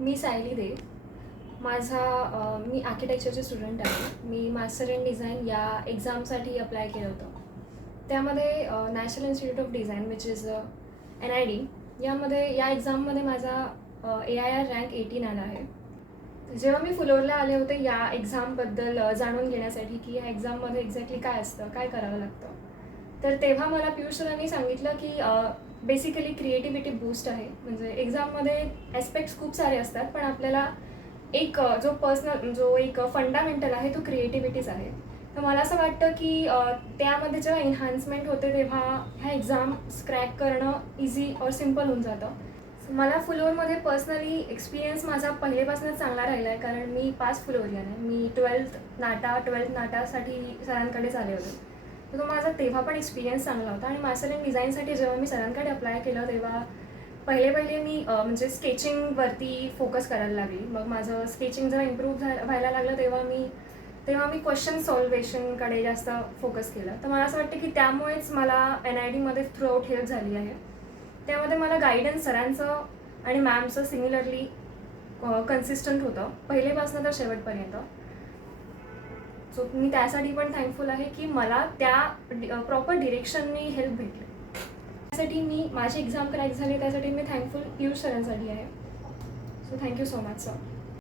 मी सायली देव. मी आर्किटेक्चरचे student आहे. मी master in design या एक्झामसाठी अप्लाय केलं होतं. त्यामध्ये national institute of design which is NID या एक्झाममध्ये माझा AIR रँक 18 आला आहे. जेव्हा मी फुलोरला आले होते या एक्झामबद्दल जाणून घेण्यासाठी की या एक्झाममध्ये एक्झॅक्टली काय असतं, काय करावं लागतं, तर तेव्हा मला पियुष सरांनी सांगितलं की बेसिकली क्रिएटिव्हिटी बूस्ट आहे. म्हणजे एक्झाममध्ये ॲस्पेक्ट्स खूप सारे असतात, पण आपल्याला जो एक फंडामेंटल आहे तो क्रिएटिव्हिटीच आहे. तर मला असं वाटतं की त्यामध्ये जेव्हा एन्हान्समेंट होते तेव्हा ह्या एक्झाम क्रॅक करणं इझी और सिम्पल होऊन जातं. मला फुलोरमध्ये पर्सनली एक्सपिरियन्स माझा पहिलेपासूनच चांगला राहिला आहे, कारण मी पास फुलोरियन आहे. मी 12th नाटासाठी सरांकडेच आले होते. तर तो माझा तेव्हा पण एक्सपिरियन्स चांगला होता. आणि मास्टर इन डिझाईनसाठी जेव्हा मी सरांकडे अप्लाय केलं तेव्हा पहिले मी म्हणजे स्केचिंगवरती फोकस करायला लागली. मग माझं स्केचिंग जेव्हा इम्प्रूव्ह व्हायला लागलं तेव्हा मी क्वेश्चन सॉल्वेशनकडे जास्त फोकस केलं. तर मला असं वाटतं की त्यामुळेच मला NIDमध्ये थ्रूआउट हेल्प झाली आहे. त्यामध्ये मला गायडन्स सरांचं आणि मॅमचं सिमिलरली कन्सिस्टंट होतं पहिलेपासून तर शेवटपर्यंत. सो मी त्यासाठी पण थँकफुल आहे की मला त्या प्रॉपर डिरेक्शननी हेल्प भेटली. त्यासाठी माझी एक्झाम क्रॅक झाली, त्यासाठी मी थँकफुल पियुष सरांसाठी आहे. So thank you so much sir.